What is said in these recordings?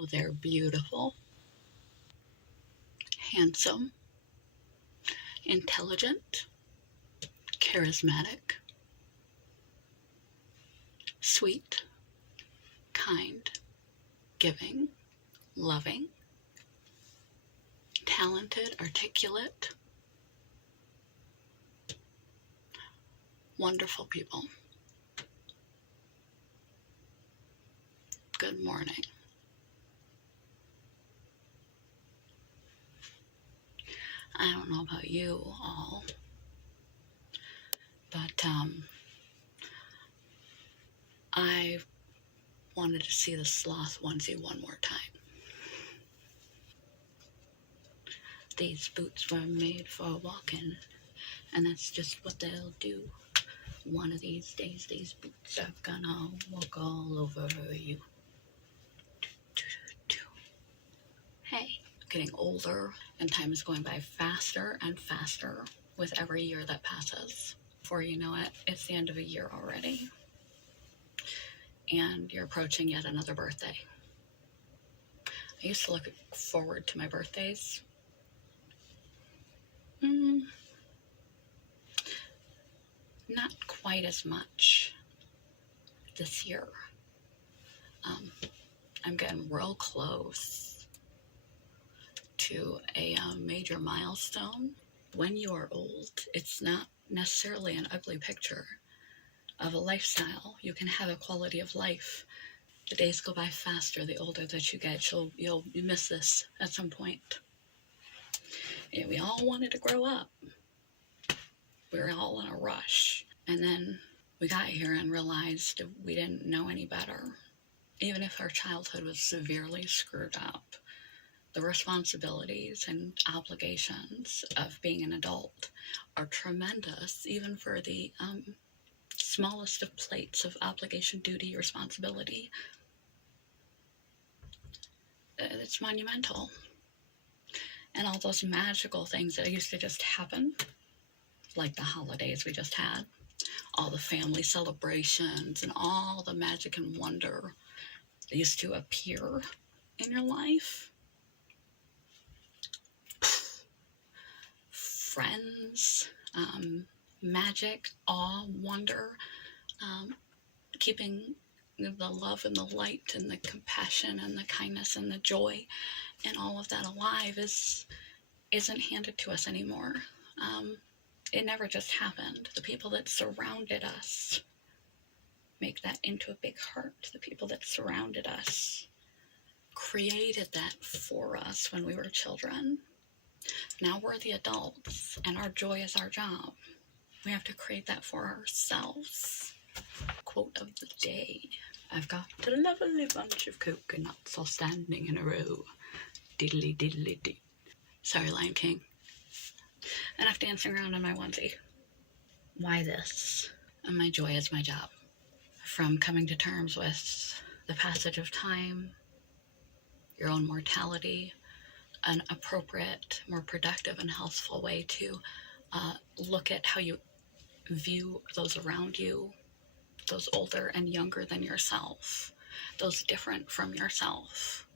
Oh, they're beautiful, handsome, intelligent, charismatic, sweet, kind, giving, loving, talented, articulate, wonderful people. Good morning. I don't know about you all, but I wanted to see the sloth onesie one more time. These boots were made for walking, and that's just what they'll do. One of these days, these boots are gonna walk all over you. Hey, getting older, and time is going by faster and faster with every year that passes. Before you know it, it's the end of a year already, and you're approaching yet another birthday. I used to look forward to my birthdays. Not quite as much this year. I'm getting real close to a major milestone. When you are old, it's not necessarily an ugly picture of a lifestyle. You can have a quality of life. The days go by faster the older that you get. You'll miss this at some point. Yeah, we all wanted to grow up. We were all in a rush. And then we got here and realized we didn't know any better. Even if our childhood was severely screwed up, the responsibilities and obligations of being an adult are tremendous, even for the smallest of plates of obligation, duty, responsibility. It's monumental. And all those magical things that used to just happen, like the holidays we just had, all the family celebrations and all the magic and wonder that used to appear in your life. Friends, magic, awe, wonder, keeping the love and the light and the compassion and the kindness and the joy and all of that alive isn't handed to us anymore. It never just happened. The people that surrounded us make that into a big heart. The people that surrounded us created that for us when we were children. Now we're the adults, and our joy is our job. We have to create that for ourselves. Quote of the day. I've got a lovely bunch of coconuts all standing in a row. Diddly diddly dee. Sorry, Lion King. Enough dancing around in my onesie. Why this? And my joy is my job. From coming to terms with the passage of time, your own mortality, an appropriate, more productive and healthful way to look at how you view those around you, those older and younger than yourself, those different from yourself,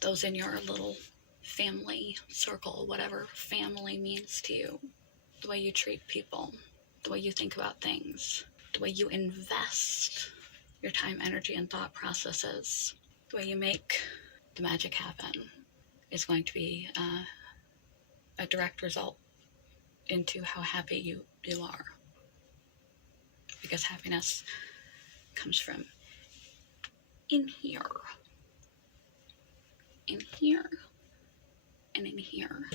those in your little family circle, whatever family means to you, the way you treat people, the way you think about things, the way you invest your time, energy, and thought processes, the way you make the magic happen is going to be a direct result into how happy you are. Because happiness comes from in here, and in here,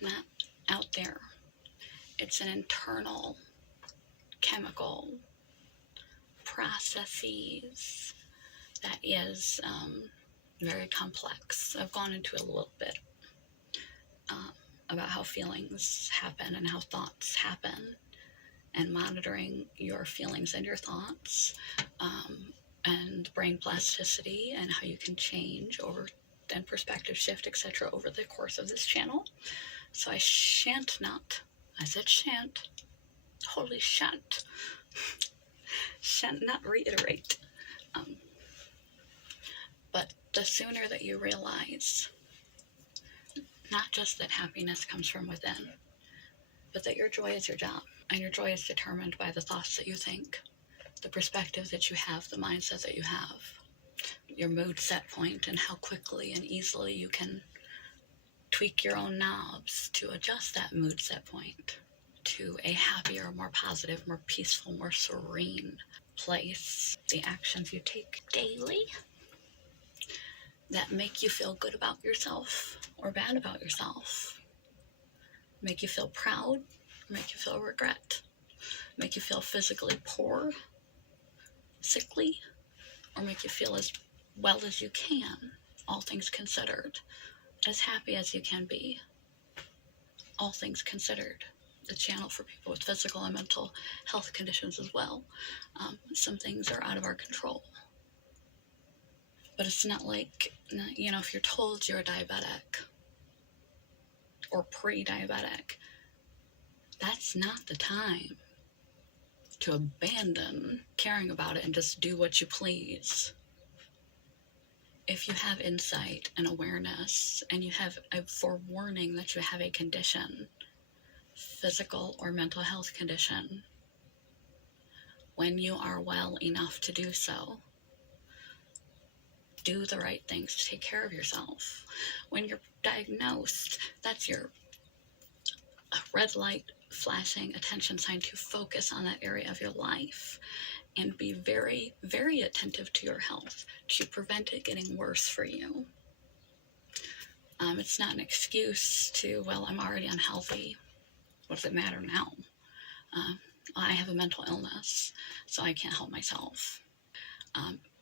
not out there. It's an internal chemical processes that is very complex. I've gone into a little bit about how feelings happen and how thoughts happen, and monitoring your feelings and your thoughts, and brain plasticity, and how you can change over and perspective shift, etc., over the course of this channel. So I shan't not reiterate. But the sooner that you realize not just that happiness comes from within, but that your joy is your job, and your joy is determined by the thoughts that you think, the perspective that you have, the mindset that you have, your mood set point, and how quickly and easily you can tweak your own knobs to adjust that mood set point to a happier, more positive, more peaceful, more serene place. The actions you take daily that make you feel good about yourself or bad about yourself, make you feel proud, make you feel regret, make you feel physically poor, sickly, or make you feel as well as you can, all things considered, as happy as you can be, all things considered. The channel for people with physical and mental health conditions as well. Some things are out of our control. But it's not like, if you're told you're a diabetic or pre-diabetic, that's not the time to abandon caring about it and just do what you please. If you have insight and awareness and you have a forewarning that you have a condition, physical or mental health condition, when you are well enough to do so, do the right things to take care of yourself. When you're diagnosed, that's your red light flashing attention sign to focus on that area of your life and be very, very attentive to your health to prevent it getting worse for you. It's not an excuse to, well, I'm already unhealthy. What does it matter now? I have a mental illness, so I can't help myself.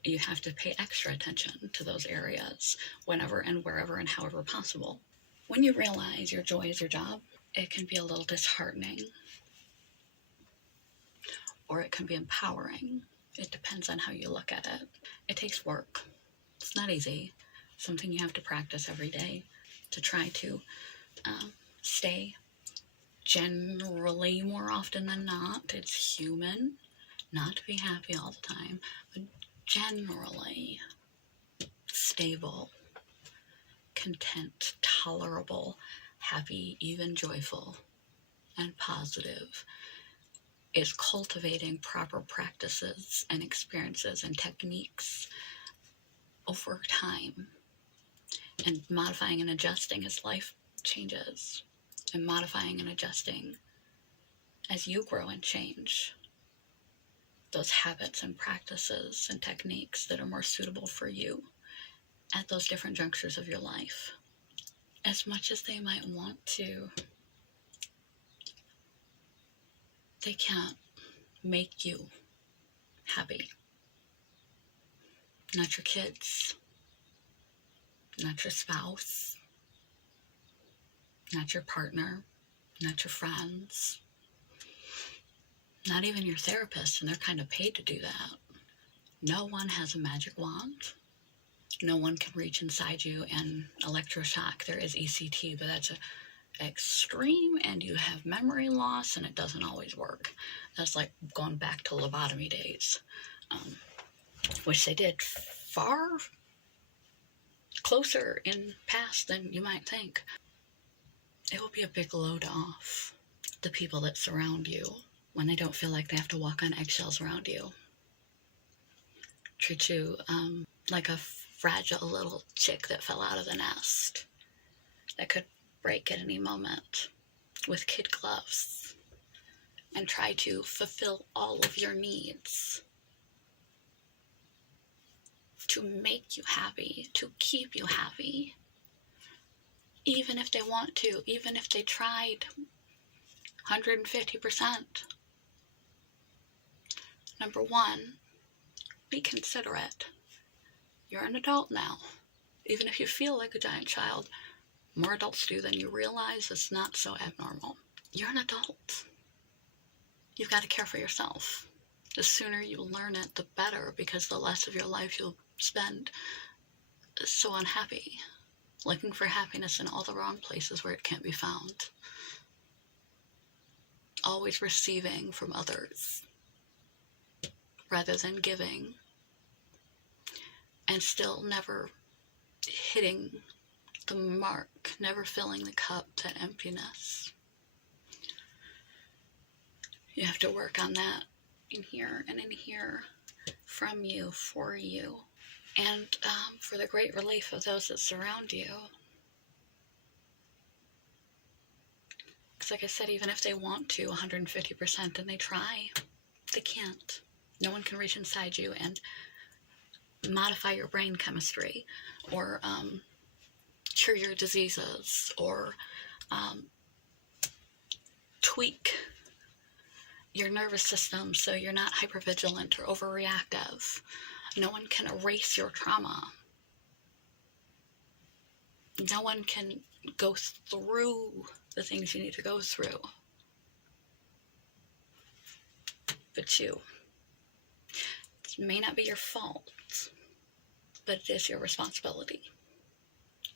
You have to pay extra attention to those areas whenever and wherever and however possible. When you realize your joy is your job, it can be a little disheartening, or it can be empowering. It depends on how you look at it. It takes work. It's not easy. It's something you have to practice every day to try to stay. Generally, more often than not, it's human not to be happy all the time, but generally stable, content, tolerable, happy, even joyful, and positive is cultivating proper practices and experiences and techniques over time and modifying and adjusting as life changes, and modifying and adjusting as you grow and change those habits and practices and techniques that are more suitable for you at those different junctures of your life. As much as they might want to, they can't make you happy. Not your kids, not your spouse, not your partner, not your friends, not even your therapist, and they're kind of paid to do that. No one has a magic wand. No one can reach inside you and electroshock. There is ECT, but that's extreme, and you have memory loss, and it doesn't always work. That's like going back to lobotomy days, which they did far closer in past than you might think. It will be a big load off the people that surround you when they don't feel like they have to walk on eggshells around you. Treat you like a fragile little chick that fell out of the nest that could break at any moment with kid gloves, and try to fulfill all of your needs to make you happy, to keep you happy, even if they want to, even if they tried 150%. Number one, be considerate. You're an adult now. Even if you feel like a giant child, more adults do than you realize. It's not so abnormal. You're an adult. You've got to care for yourself. The sooner you learn it, the better, because the less of your life you'll spend so unhappy, looking for happiness in all the wrong places where it can't be found. Always receiving from others rather than giving, and still never hitting the mark, never filling the cup, that emptiness. You have to work on that in here and in here, from you, for you, and for the great relief of those that surround you. Because like I said, even if they want to 150% and they try, they can't. No one can reach inside you and modify your brain chemistry, or cure your diseases, or tweak your nervous system so you're not hypervigilant or overreactive. No one can erase your trauma. No one can go through the things you need to go through but you. It may not be your fault, but it is your responsibility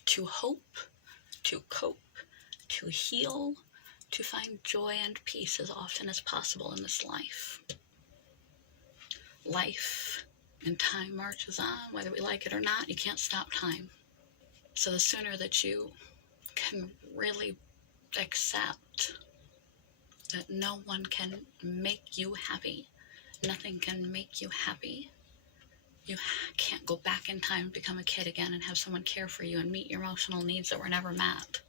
to hope, to cope, to heal, to find joy and peace as often as possible in this life. Life and time marches on, whether we like it or not. You can't stop time. So the sooner that you can really accept that no one can make you happy, nothing can make you happy. You can't go back in time, become a kid again, and have someone care for you and meet your emotional needs that were never met.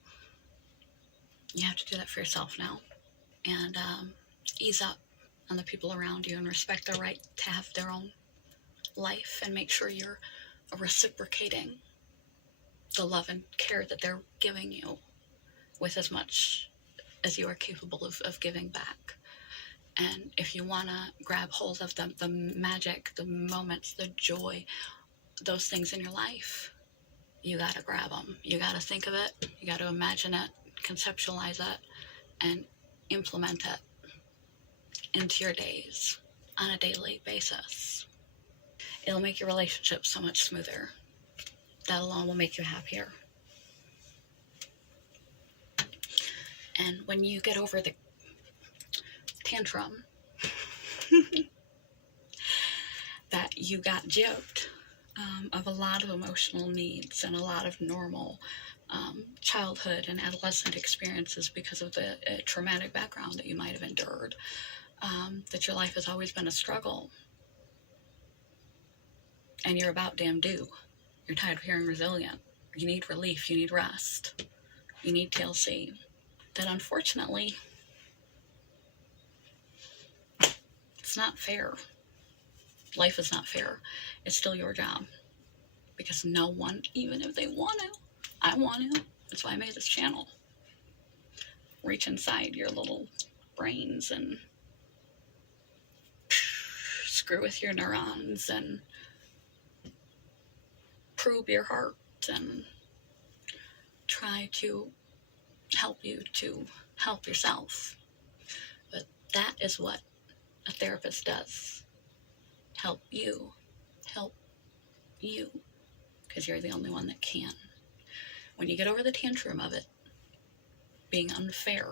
You have to do that for yourself now. And ease up on the people around you and respect their right to have their own life, and make sure you're reciprocating the love and care that they're giving you with as much as you are capable of giving back. And if you want to grab hold of the magic, the moments, the joy, those things in your life, you got to grab them. You got to think of it. You got to imagine it, conceptualize it, and implement it into your days on a daily basis. It'll make your relationship so much smoother. That alone will make you happier. And when you get over the tantrum that you got gypped of a lot of emotional needs and a lot of normal childhood and adolescent experiences because of the traumatic background that you might have endured, that your life has always been a struggle, and you're about damn due. You're tired of hearing resilient. You need relief. You need rest. You need TLC. Then unfortunately, it's not fair. Life is not fair. It's still your job. Because no one, even if they want to, I want to. That's why I made this channel. Reach inside your little brains and screw with your neurons and probe your heart and try to help you to help yourself. But that is what a therapist does. Help you. Because you're the only one that can. When you get over the tantrum of it being unfair,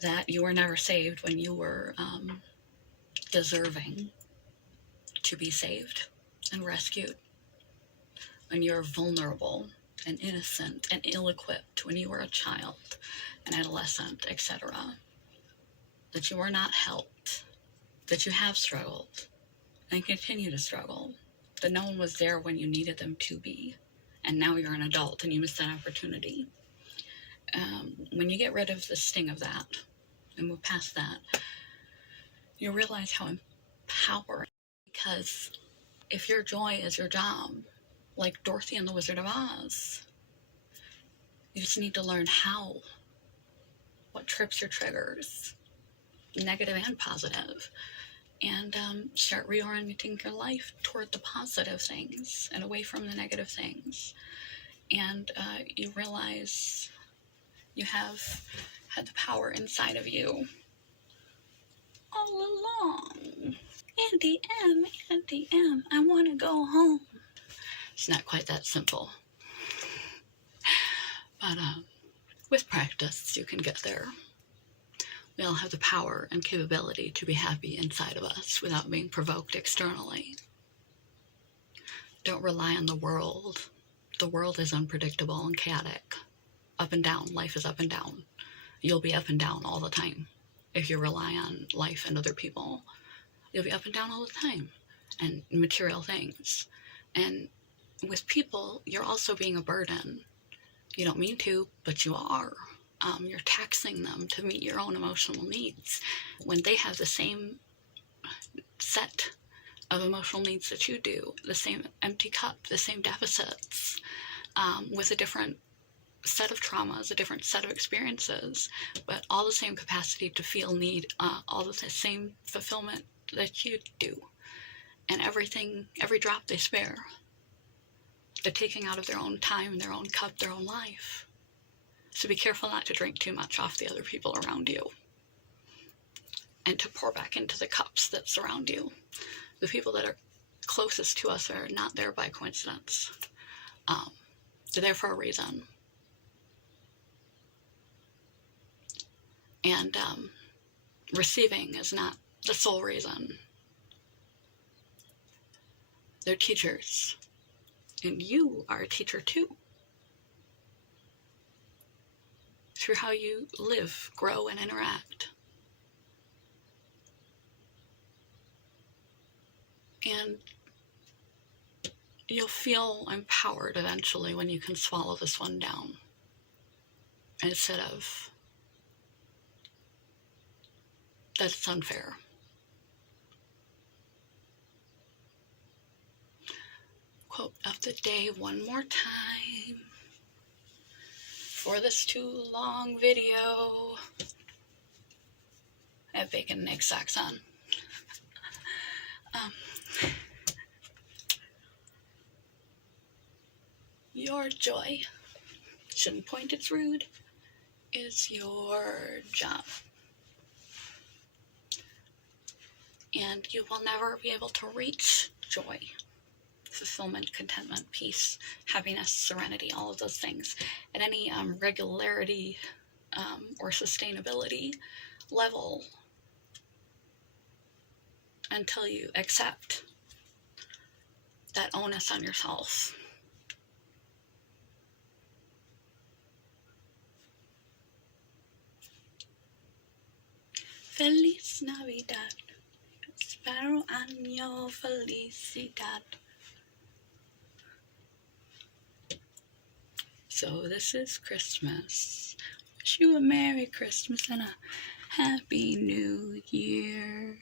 that you were never saved when you were deserving to be saved and rescued, when you're vulnerable and innocent and ill-equipped when you were a child, an adolescent, etc., that you were not helped, that you have struggled and continue to struggle, that no one was there when you needed them to be, and now you're an adult and you missed that opportunity. When you get rid of the sting of that and move past that, you realize how empowering, because if your joy is your job, like Dorothy and the Wizard of Oz, you just need to learn how, what trips your triggers, negative and positive, and start reorienting your life toward the positive things and away from the negative things. And you realize you have had the power inside of you all along. Auntie M, I want to go home. It's not quite that simple. But with practice, you can get there. We all have the power and capability to be happy inside of us without being provoked externally. Don't rely on the world. The world is unpredictable and chaotic. Up and down. Life is up and down. You'll be up and down all the time if you rely on life and other people. You'll be up and down all the time, and material things. And with people, you're also being a burden. You don't mean to, but you are. You're taxing them to meet your own emotional needs when they have the same set of emotional needs that you do, the same empty cup, the same deficits, with a different set of traumas, a different set of experiences, but all the same capacity to feel need, all the same fulfillment that you do, and everything, every drop they spare, they're taking out of their own time, their own cup, their own life. So be careful not to drink too much off the other people around you, and to pour back into the cups that surround you. The people that are closest to us are not there by coincidence. They're there for a reason. And receiving is not the sole reason. They're teachers. And you are a teacher too. Through how you live, grow, and interact. And you'll feel empowered eventually when you can swallow this one down, instead of that's unfair. Quote of the day one more time for this too long video. I have bacon and egg socks on. Your joy, shouldn't point, it's rude, is your job. And you will never be able to reach joy, fulfillment, contentment, peace, happiness, serenity, all of those things at any regularity or sustainability level until you accept that onus on yourself. Feliz Navidad. Espero año felicidad. So this is Christmas. Wish you a Merry Christmas and a Happy New Year.